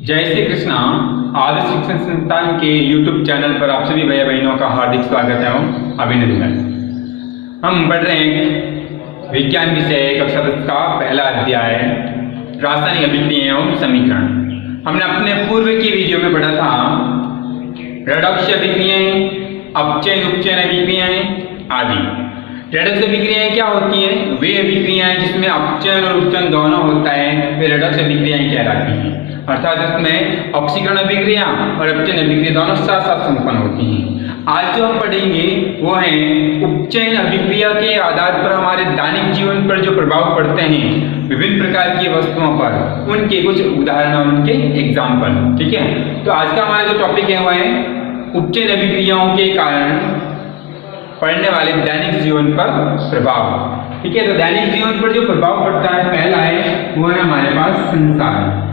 जय श्री कृष्णा। आदर्श शिक्षण संस्थान के YouTube चैनल पर आप सभी भैया बहनों का हार्दिक स्वागत है एवं अभिनंदन। हम पढ़ रहे हैं विज्ञान विषय कक्षा 10 का पहला अध्याय रासायनिक अभिक्रिया एवं समीकरण। हमने अपने पूर्व की वीडियो में पढ़ा था रेडॉक्स अभिक्रियाएं, अपचयन उपचयन अभिक्रियाएं आदि। रेडॉक्स अभिक्रियाएं क्या होती हैं? वे अभिक्रियाएं जिसमें अपचयन और उपचयन दोनों होता है वे रेडॉक्स अभिक्रियाएं कहलाती हैं। अर्थात इसमें ऑक्सीकरण अभिक्रिया और अपचयन अभिक्रिया दोनों साथ साथ संपन्न होती हैं। आज जो हम पढ़ेंगे वो है उपचयन अभिक्रिया के आधार पर हमारे दैनिक जीवन पर जो प्रभाव पड़ते हैं विभिन्न प्रकार की वस्तुओं पर, उनके कुछ उदाहरण और उनके एग्जाम्पल। ठीक है, तो आज का हमारा जो टॉपिक है वो है उपचयन अभिक्रियाओं के कारण पड़ने वाले दैनिक जीवन पर प्रभाव। ठीक है, तो दैनिक जीवन पर जो प्रभाव पड़ता है पहला है वो है हमारे पास संसारण।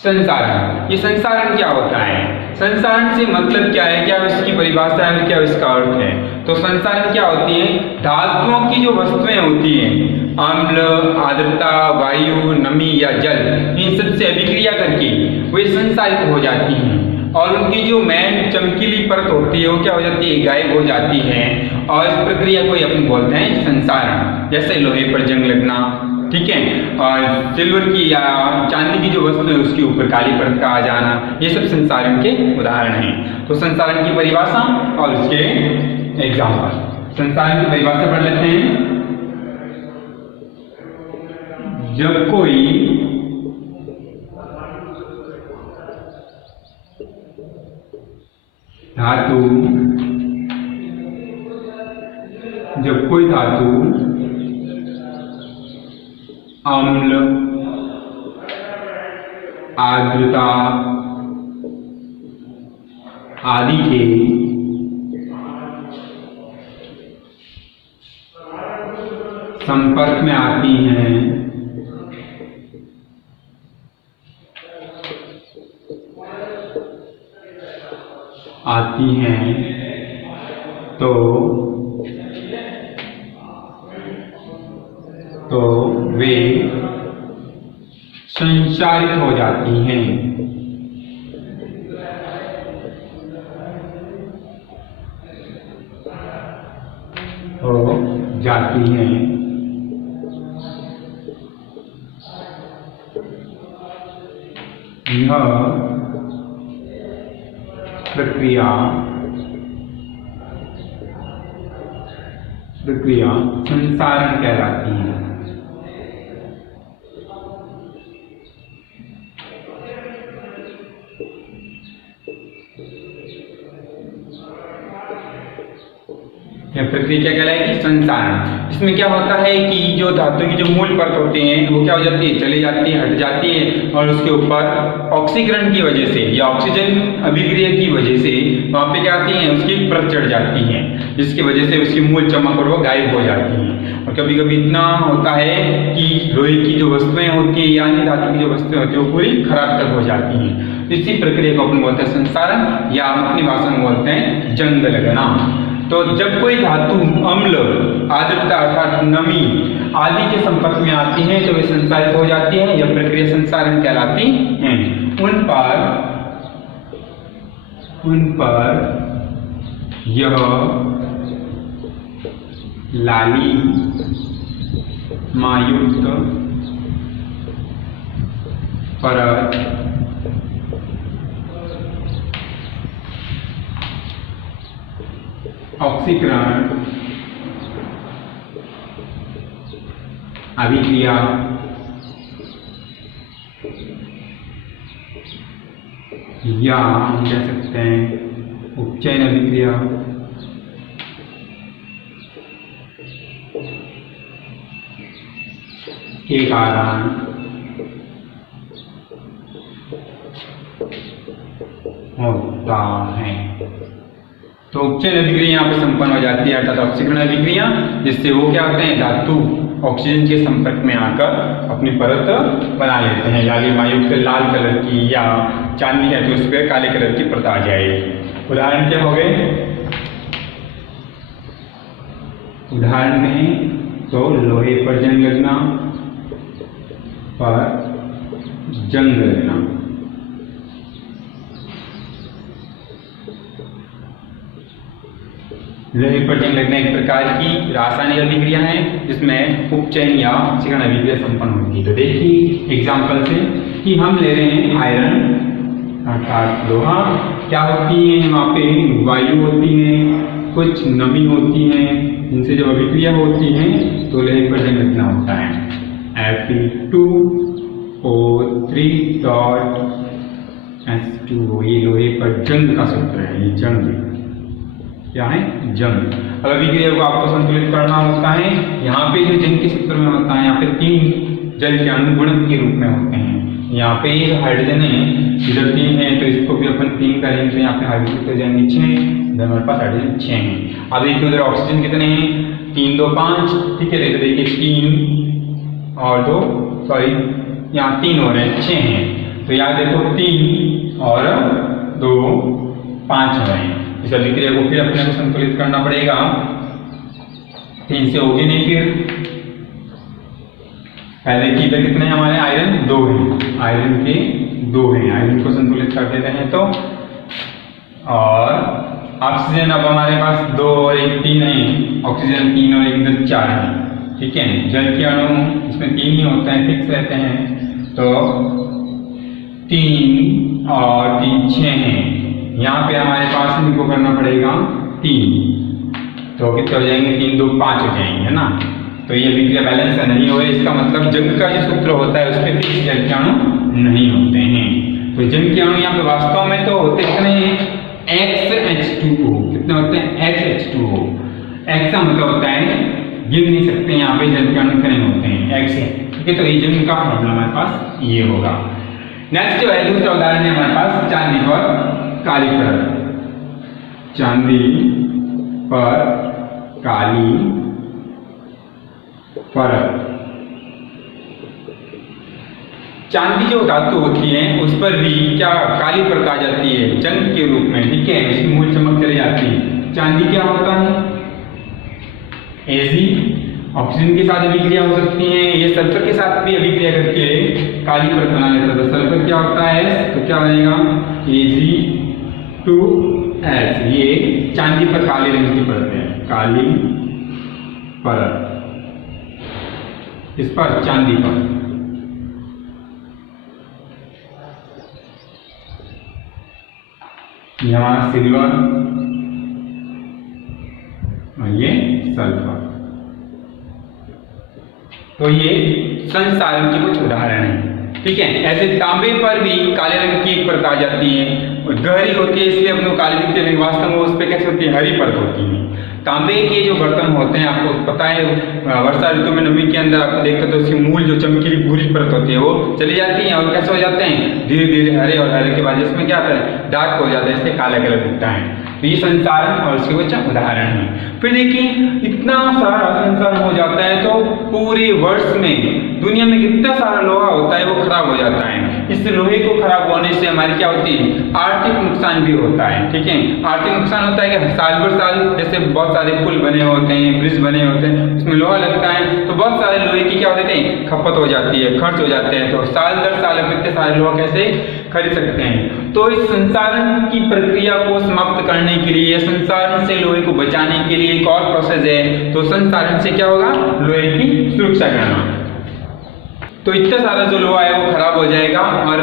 संसारण, ये संसारण क्या होता है? संसारण से मतलब क्या है, क्या इसकी परिभाषा है, क्या इसका अर्थ है? तो संसारण क्या होती है? धातुओं की जो वस्तुएं होती हैं, अम्ल, आर्द्रता, वायु, नमी या जल, इन सबसे अभिक्रिया करके वे संसारित हो जाती हैं और उनकी जो मेन चमकीली परत होती है वो क्या हो जाती है? गायब हो जाती है। और इस प्रक्रिया को अपन बोलते हैं संसारण। जैसे लोहे पर जंग लगना, ठीक है, और सिल्वर की या चांदी की जो वस्तु है उसके ऊपर काली परत का आ जाना, ये सब संसारण के उदाहरण हैं। तो संसारण की परिभाषा और उसके एग्जाम्पल। संसारण की परिभाषा पढ़ लेते हैं। जब कोई धातु अम्ल, आर्द्रता आदि के संपर्क में आती हैं तो वे संचारित हो जाती हैं। यह प्रक्रिया संसारण कहलाती है। यह प्रक्रिया क्या कहलाएगी? संसारण। इसमें क्या होता है कि जो धातु की जो मूल परत होती हैं वो क्या हो जाती है? चली जाती है, हट जाती है और उसके ऊपर ऑक्सीकरण की वजह से या ऑक्सीजन अभिक्रिया की वजह से वहाँ पे क्या आती है? उसकी परत चढ़ जाती है, जिसकी वजह से उसकी मूल चमक और वो गायब हो जाती है। और कभी कभी इतना होता है कि लोहे की जो वस्तुएं होती हैं या अन्य धातु की जो वस्तुएं होती है वो पूरी खराब तक हो जाती हैं। इसी प्रक्रिया को अपन बोलते हैं संसारण, या हम अपनी भाषा में बोलते हैं जंग लगना। तो जब कोई धातु अम्ल, आर्द्रता अर्थात नमी आदि के संपर्क में आती है तो वे संसारित हो जाती है। यह प्रक्रिया संसारण कहलाती है। उन पर यह लाली मायुक्त परत ऑक्सीकरण अभिक्रिया या हम कह सकते हैं उपचयन अभिक्रिया के कारण होता है। तो उपचयन अभिक्रिया यहाँ पे संपन्न हो जाती है, अर्थात ऑक्सीकरण अभिक्रिया, जिससे वो क्या होते हैं? धातु ऑक्सीजन के संपर्क में आकर अपनी परत बना लेते हैं। लाली मायुक्त लाल कलर की या चांदी है तो उस पर काले कलर की परत आ जाएगी। उदाहरण क्या हो गए? उदाहरण दें तो लोहे पर जंग लगना, पर जंग लगना। लोहे पर जंग लगना एक प्रकार की रासायनिक अभिक्रिया है जिसमें उपचयन या ऑक्सीकरण अभिक्रिया संपन्न होती है। तो देखिए एग्जाम्पल से कि हम ले रहे हैं आयरन अर्थात लोहा, क्या होती है वहाँ पे वायु होती है, कुछ नमी होती है, इनसे जब अभिक्रिया होती है तो लोहे पर जंग लगना होता है। Fe2O3.H2O ये लोहे पर जंग का सूत्र है। ये जंग क्या है? जंग। अब अभिक्रिया को आपको संतुलित करना होता है। यहाँ पे जो जंग के सूत्र में होता है, यहाँ पे 3 जल के अणु गुणक के रूप में होते हैं। यहाँ पे एक हाइड्रोजन है, इधर 3 है, तो इसको भी अपन 3 करेंगे तो यहाँ पे हाइड्रोजन तो जाएंगे 6, इधर हमारे पास हाइड्रोजन 6 हैं। अब देखिए उधर ऑक्सीजन कितने हैं? 3 2 5, ठीक है। तो देखिए 3 और 2 सॉरी यहाँ 3 हो रहे हैं, 6 हैं। तो यहाँ देखो 3 और 2 5 हो रहे हैं। इस अभिक्रिया को फिर अपने को संतुलित करना पड़ेगा। 3 से होगी नहीं, फिर पहले की इधर कितने हमारे आयरन 2 हैं, आयरन के 2 हैं, आयरन को संतुलित कर देते हैं। तो और ऑक्सीजन अब हमारे पास 2 और 1 3 है, ऑक्सीजन 3 और 1 इधर 4 है, ठीक है। जल के अणु इसमें 3 ही होते हैं, फिक्स रहते हैं। तो 3 और 3 6 हैं। यहाँ पे हमारे पास इनको करना पड़ेगा 3, तो कितने हो जाएंगे? 3 2 5 हो जाएंगे, है ना। तो ये अभिक्रिया बैलेंस नहीं हो रही, इसका मतलब जंग का जो सूत्र होता है उस पर फिक्स जल के अणु नहीं होते हैं। तो जंग के अणु यहाँ पे वास्तव में तो होते कितने हैं? XH2O। कितने होते हैं? XH2O। X का मतलब होता है गिन नहीं सकते, यहाँ पे जल के अणु कितने होते हैं? X है, ठीक है। तो ये जंग का प्रॉब्लम हमारे पास ये होगा। नेक्स्ट जो है दूसरा उदाहरण है हमारे पास चांदी पर काली परत। चांदी पर काली परत। चांदी जो धातु होती है उस पर भी क्या काली परत आ जाती है जंग के रूप में, ठीक है। इसकी मूल चमक चली जाती है। चांदी क्या होता है? Ag ऑक्सीजन के साथ अभिक्रिया हो सकती है, ये सल्फर के साथ भी अभिक्रिया करके काली परत बना लेता है। तो सल्फर क्या होता है? तो क्या बनेगा? Ag2S। ये चांदी पर काले रंग की परत है, काली परत इस पर चांदी पर। ये हमारा सिल्वर और ये सल्फर। तो ये संसारण के कुछ उदाहरण हैं, ठीक है। ऐसे तांबे पर भी काले रंग की एक परत आ जाती है, और गहरी होती है इसलिए अपने काले दिखते हैं, वास्तव में उस पर कैसे होती है? हरी परत होती है। तांबे के जो बर्तन होते हैं आपको पता है वर्षा ऋतु में नमी के अंदर आपको देखते तो उसकी मूल जो चमकीली भूरी परत होती है वो चली जाती है और कैसे हो जाते हैं? धीरे धीरे हरे, और हरे के बाद इसमें क्या आता है? डार्क हो जाता है, इससे काला कलर दिखता है। तो ये संसारण और उसके कुछ उदाहरण है। फिर देखिए इतना सारा संसारण हो जाता है तो पूरे वर्ष में दुनिया में कितना सारा लोहा होता है वो खराब हो जाता है। इस लोहे को खराब होने से हमारी क्या होती है? आर्थिक नुकसान भी होता है, ठीक है। आर्थिक नुकसान होता है कि साल भर साल जैसे बहुत सारे पुल बने होते हैं, ब्रिज बने होते हैं, उसमें लोहा लगता है तो बहुत सारे लोहे की क्या होते हैं? खपत हो जाती है, खर्च हो जाते हैं। तो साल दर साल अब इतने सारे लोहा कैसे खरीद सकते हैं? तो इस संसारण की प्रक्रिया को समाप्त करने के लिए, संसारण से लोहे को बचाने के लिए एक और प्रोसेस है। तो संसारण से क्या होगा? लोहे की सुरक्षा करना। तो इतना सारा जो लोहा है वो खराब हो जाएगा और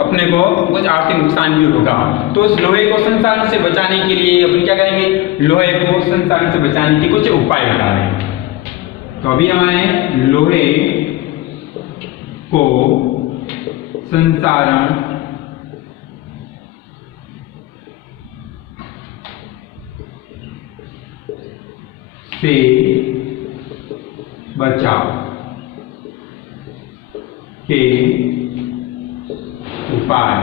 अपने को कुछ आर्थिक नुकसान भी होगा। तो उस लोहे को संसारण से बचाने के लिए अपन क्या करेंगे? लोहे को संसारण से बचाने के कुछ उपाय बता रहे हैं। तो अभी हमारे लोहे को संसारण से बचाव के उपाय,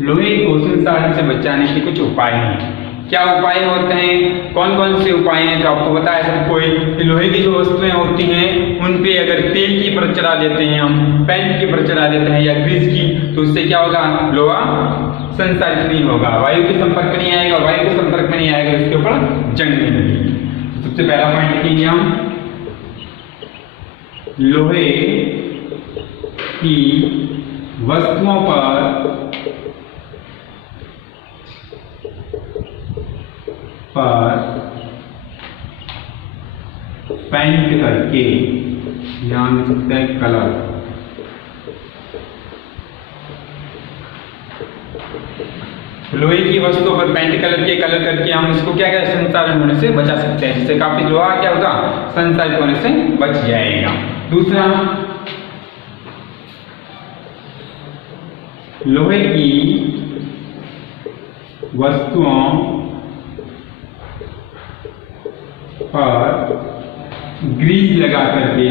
लोहे को संसारण से बचाने के कुछ उपाय हैं। क्या उपाय होते हैं? कौन कौन से उपाय हैं? तो आपको बताया सब कोई कि लोहे की जो वस्तुएं होती हैं उन पे अगर तेल की परत चढ़ा देते हैं, हम पेंट की परत चढ़ा देते हैं या ग्रीस की, तो उससे क्या होगा? लोहा संसारित नहीं होगा, वायु के संपर्क में नहीं आएगा, वायु के संपर्क में नहीं आएगा, उसके ऊपर जंग नहीं लगेगी। सबसे पहला पॉइंट लिखेंगे हम, लोहे की वस्तुओं पर पेंट करके, यहां लिख सकते हैं कलर, लोहे की वस्तुओं पर पेंट कलर करके हम इसको क्या क्या संचालन होने से बचा सकते हैं, जिससे काफी लोहा क्या होगा, संचालित होने से बच जाएगा। दूसरा, लोहे की वस्तुओं पर ग्रीस लगा करके,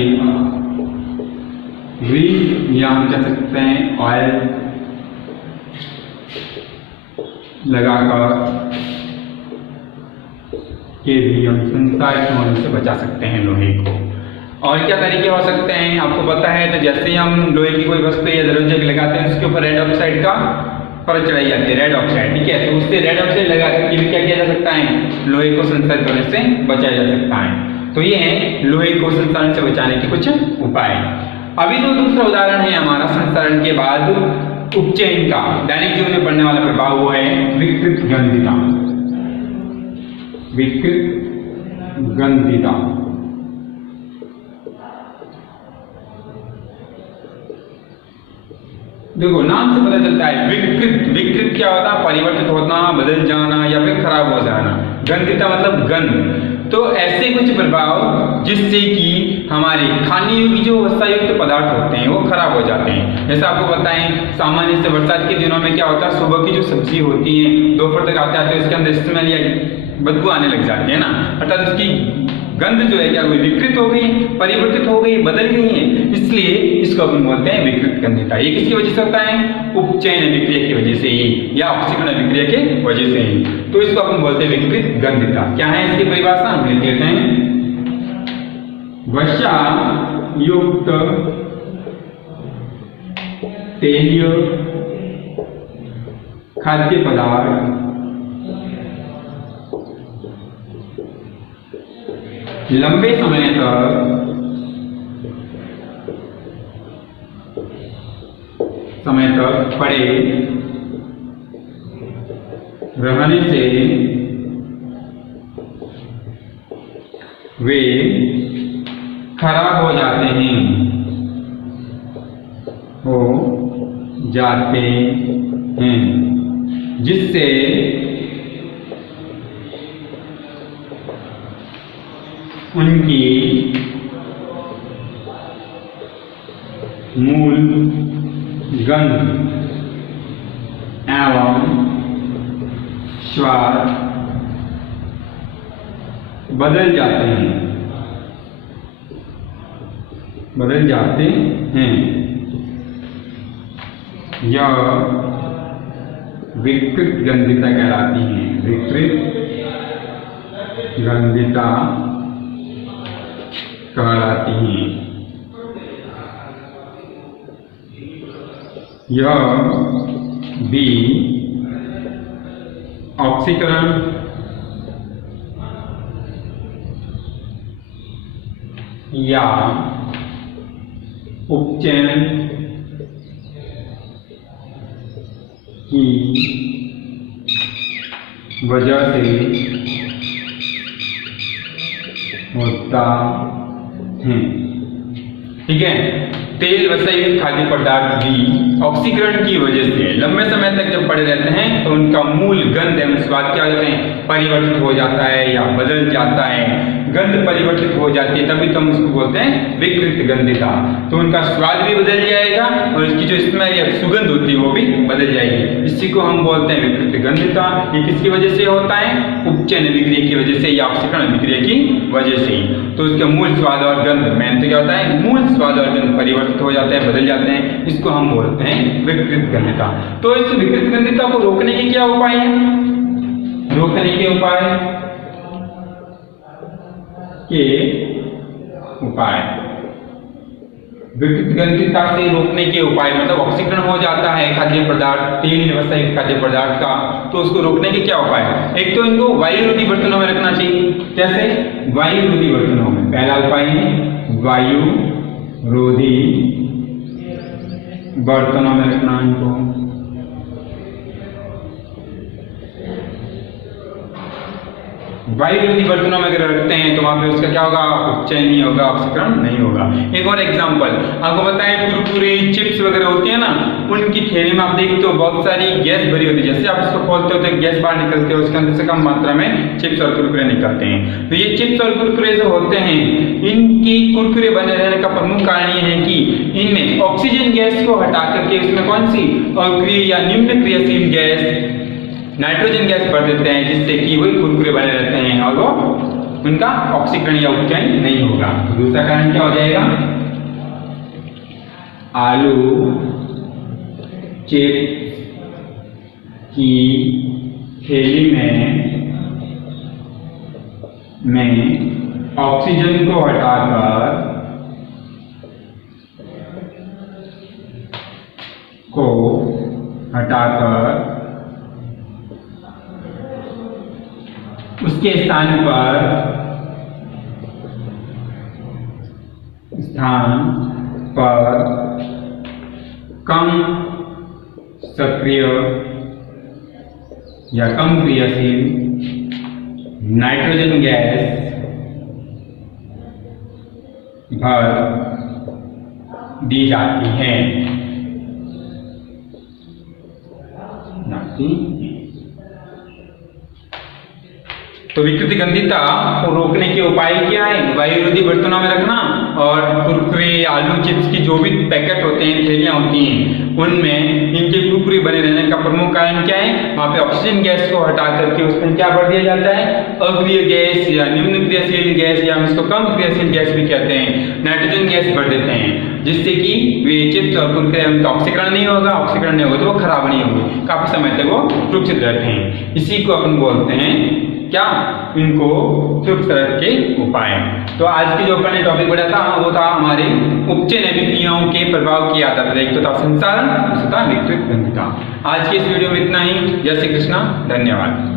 ग्रीस या हम कह सकते हैं ऑयल लगाकर के भी हम संचालित होने से बचा सकते हैं लोहे को। और क्या तरीके हो सकते हैं आपको पता है, तो जैसे हम लोहे की कोई वस्तु या दरवाजे लगाते हैं उसके ऊपर रेड ऑक्साइड का परत चढ़ाई जाती है, रेड ऑक्साइड, ठीक है, तो उससे रेड ऑक्साइड लगा करके भी क्या किया जा सकता है, लोहे को संचालित होने से बचाया जा सकता है। तो ये है लोहे को संचालन से बचाने के कुछ उपाय। अभी जो दूसरा उदाहरण है हमारा संचालन के बाद उपचयन का दैनिक जीवन में पड़ने वाला प्रभाव, वो है विकृत गंधिता। विकृत गंधिता देखो नाम से पता चलता है, विकृत क्या होता है, परिवर्तित होना, बदल जाना या फिर खराब हो जाना। गंधिता मतलब गंध। तो ऐसे कुछ प्रभाव जिससे कि हमारे खाने योग्य जो वसायुक्त पदार्थ होते हैं वो खराब हो जाते हैं। जैसे आपको बताएं, सामान्य से बरसात के दिनों में क्या होता है, सुबह की जो सब्जी होती है दोपहर तक आते आते उसके अंदर स्मेल या बदबू आने लग जाती है ना, अर्थात उसकी गंध जो है क्या हुई, विकृत हो गई, परिवर्तित हो गई, बदल गई है, इसलिए इसको अपन बोलते हैं विकृत गंधिता। ये किसकी वजह से होता है, उपचयन अभिक्रिया की वजह से ही या ऑक्सीकरण अभिक्रिया के वजह से ही, तो इसको अपन बोलते हैं विकृत गंधिता। क्या है इसकी परिभाषा, हम लिख लेते हैं, वसा युक्त तेलीय खाद्य पदार्थ लंबे समय तक पड़े रहने से वे खराब हो जाते हैं, जिससे उनकी मूल गंध एवं स्वाद बदल जाते हैं। यह विकृत गंधिता कहलाती है। विकृत गंधिता कहलाती हैं। यह भी ऑक्सीकरण या उपचयन की वजह से होता है। ठीक है, तेल वसायुक्त खाद्य पदार्थ भी ऑक्सीकरण की वजह से लंबे समय तक जब पड़े रहते हैं तो उनका मूल गंध एवं स्वाद क्या हो जाते हैं, परिवर्तित हो जाता है या बदल जाता है। गंध परिवर्तित हो जाती है तभी तो हम उसको बोलते हैं विकृत गंधिता। तो उनका स्वाद भी बदल जाएगा और इसकी जो स्मेल या सुगंध होती है वो भी बदल जाएगी। इसी को हम बोलते हैं विकृत गंधिता। ये किसकी वजह से होता है, उपचयन अभिक्रिया की वजह से या ऑक्सीकरण अभिक्रिया की वजह से। तो इसका मूल स्वाद और गंध में तो क्या होता है, मूल स्वाद और गंध परिवर्तित हो जाते हैं, बदल जाते हैं। इसको हम बोलते हैं विकृत गंधिता। तो इस विकृत गंधिता को रोकने के क्या उपाय है, रोकने के विकृत गंधिता से रोकने के उपाय, मतलब ऑक्सीकरण हो जाता है खाद्य पदार्थ, तेल व्यवसायिक खाद्य पदार्थ का, तो उसको रोकने के क्या उपाय है? एक तो इनको वायुरोधी बर्तनों में रखना चाहिए। कैसे? वायुरोधी बर्तनों में। पहला उपाय है वायुरोधी बर्तनों में रखना इनको। वायुरोधी बर्तनों में अगर रखते हैं तो वहां पे उसका क्या होगा? उपचय नहीं होगा, ऑक्सीकरण नहीं होगा। एक और एग्जांपल आपको बताएं, कुरकुरे चिप्स वगैरह होती है ना, उनकी थैली में आप देखते हो बहुत सारी गैस भरी होती है। जैसे आप इसको खोलते हो तो गैस बाहर निकलती है, उसके अंदर से कम मात्रा में चिप्स और कुरकुरे निकलते हैं। तो ये चिप्स और कुरकुरे जो होते हैं, इनकी कुरकुरे बने रहने का प्रमुख कारण ये है कि इनमें ऑक्सीजन गैस को हटा करके इसमें कौन सी अक्रिय या निम्न क्रियाशील गैस नाइट्रोजन गैस भर देते हैं, जिससे कि वही कुरकुरे बने रहते हैं और वो उनका ऑक्सीकरण या उपचय नहीं होगा। तो दूसरा कारण क्या हो जाएगा? आलू चिप्स की थैली में ऑक्सीजन को हटाकर उसके स्थान पर कम सक्रिय या कम क्रियाशील नाइट्रोजन गैस भर दी जाती है। तो विकृत गंधिता को रोकने के उपाय क्या है? वायुरोधी बर्तनों में रखना, और कुरकुरे आलू चिप्स की जो भी पैकेट होते हैं, थैलियां होती हैं, उनमें इनके कुरकुरे बने रहने का प्रमुख कारण क्या है? वहां पे ऑक्सीजन गैस को हटा करके उसमें क्या भर दिया जाता है? अक्रिय गैस या निम्न क्रियाशील गैस, या हम इसको कम क्रियाशील गैस भी कहते हैं, नाइट्रोजन गैस भर देते हैं, जिससे कि वे चिप्स और कुरकुरे उनका ऑक्सीकरण नहीं होगा। ऑक्सीकरण नहीं होगा तो वो खराब नहीं होगी, काफी समय तक वो सुरक्षित रहते हैं। इसी को अपन बोलते हैं क्या? इनको सुरक्षित के उपाय। तो आज की जो अपन ने टॉपिक पढ़ा था वो था हमारे उपचयन अभिक्रियाओं के प्रभाव की आदत। एक तो था संसारण, दूसरा था विकृत गंधिता। आज के इस वीडियो में इतना ही। जय श्री कृष्णा, धन्यवाद।